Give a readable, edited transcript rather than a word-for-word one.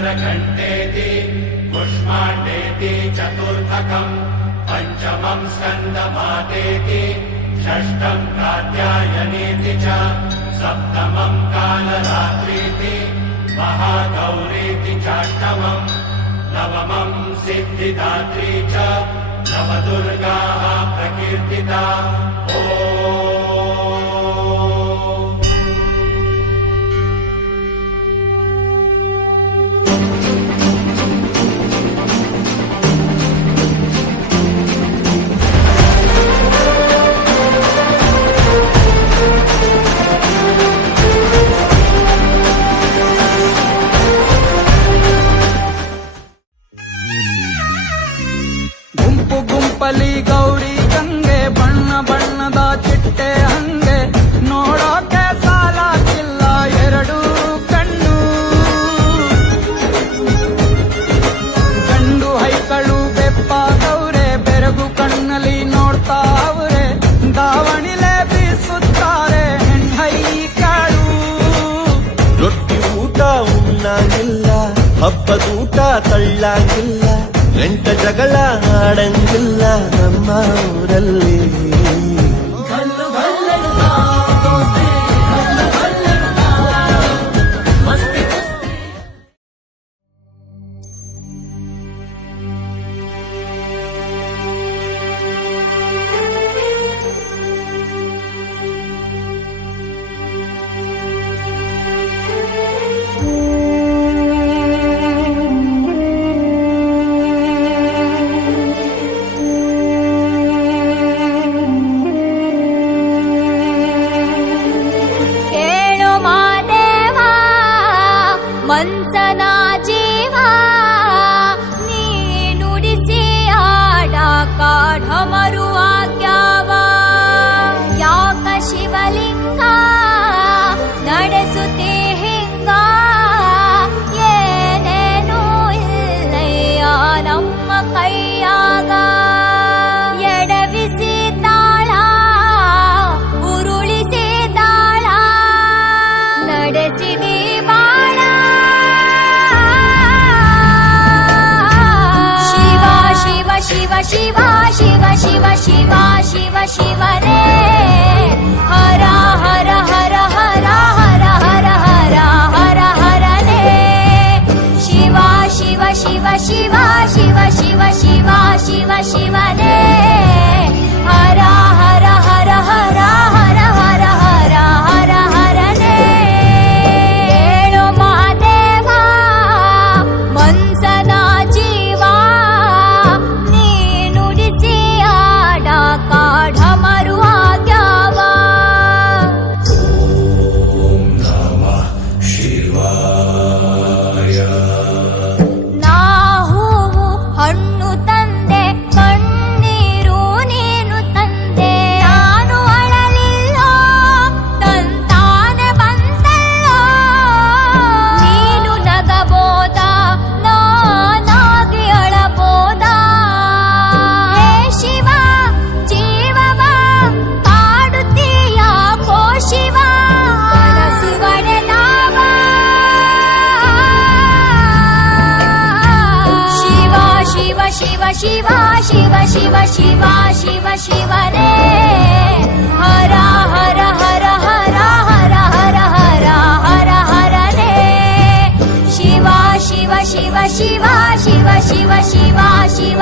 चन्द्रघण्टेति पुष्माण्डेति चतुर्थकम् पञ्चमम् स्कन्दमातेति षष्ठम् कात्यायनेति च सप्तमम् कालरात्रीति महागौरीति चाष्टमम् नवमम् सिद्धिदात्री च नवदुर्गाः प्रकीर्तिता। ಗುಂಪಲಿ ಗೌರಿ ಗಂಗೆ ಬಣ್ಣ ಬಣ್ಣದ ಚಿಟ್ಟೆ ಹಂಗೆ ನೋಡೋಕೆ ಸಾಲಾಗಿಲ್ಲ ಎರಡು ಕಣ್ಣು. ಗಂಡು ಹೈಕಳು ಬೆಪ್ಪಾದವ್ರೆ ಬೆರಗು ಕಣ್ಣಲ್ಲಿ ನೋಡ್ತಾ ಅವ್ರೆ ದಾವಣಿಲೆ ಬೀಸುತ್ತಾರೆ ಹೆಣ್ಣೈಕಳು. ರೊಟ್ಟಿ ಊಟ ಉಣ್ಣಾಗಿಲ್ಲ ಹಬ್ಬದೂಟ ತಳ್ಳಾಗಿಲ್ಲ ಗಂಟ ಜಗಳ ಆಡಂಗಿಲ್ಲ ನಮ್ಮ ಊರಲ್ಲಿ. ಮನ್ಸನ ಜೀವ ನೀ ನುಡಿಸಿ ಆಡ ಕಾಢಮರು ಆಗ್ಯಾವ ಯಾಕ ಶಿವಲಿಂಗ ನಡೆಸುತ್ತೆ ಹಿಂಗ ಏನೇನೂ ಇಲ್ಲಯ್ಯ ನಮ್ಮ ಕೈಯಾಗ ಎಡವಿಸಿ ತಾಳ ಉರುಳಿಸಿ ತಾಳ ನಡೆಸಿದಿ ಶಿವ ಶಿವ ಶಿವ ಶಿವ ಶಿವ ಶಿವ ಶಿವನೇ ಹರ ಹರ ಹರ ಹರ ಹರ ಹರ ಹರ ಹರ ಹರನೇ ಶಿವ ಶಿವ ಶಿವ ಶಿವ ಶಿವ ಶಿವ ಶಿವ ಶಿವ ಶಿವನೇ ಹರ ಹರ ಹರ ಹರ ಹರ ಹರ ಹರ ಹರ ಹರನೇ ಹೇಳು ಮಾದೇವ ಮನ್ಸನ ಜೀವ ಕಾಢಮರು ಆಗ್ಯಾವ. ಓಂ ನಮಃ ಶಿವಾಯ. ನಾ ಹೂವು ಹಣ್ಣು ತಂದೆ ಕಣ್ಣೀರು ನೀನು ತಂದೆ ನಾನು ಅಳಲಿಲ್ಲೋ ತಂತಾನೆ ಬಂದಲ್ಲೋ ನೀನು ನಗಬೋದ ನಾನಾಗಿ ಅಳಬೋದ. ಹೇ ಶಿವ ಜೀವವ ಕಾಡುತ್ತೀಯ ಕೋ ಶಿವ ಕನಸು ಒಡೆದಾವ ಶಿವ ಶಿವ ಶಿವ ಶಿವ ಶಿವ ಶಿವ ಶಿವ ಶಿವ ಶಿವನೇ ಹರ ಹರ ಹರ ಹರ ಹರ ಹರ ಹರ ಹರ ಹರನೇ ಶಿವ ಶಿವ ಶಿವ ಶಿವ ಶಿವ ಶಿವ ಶಿವ ಶಿವ ಶಿವ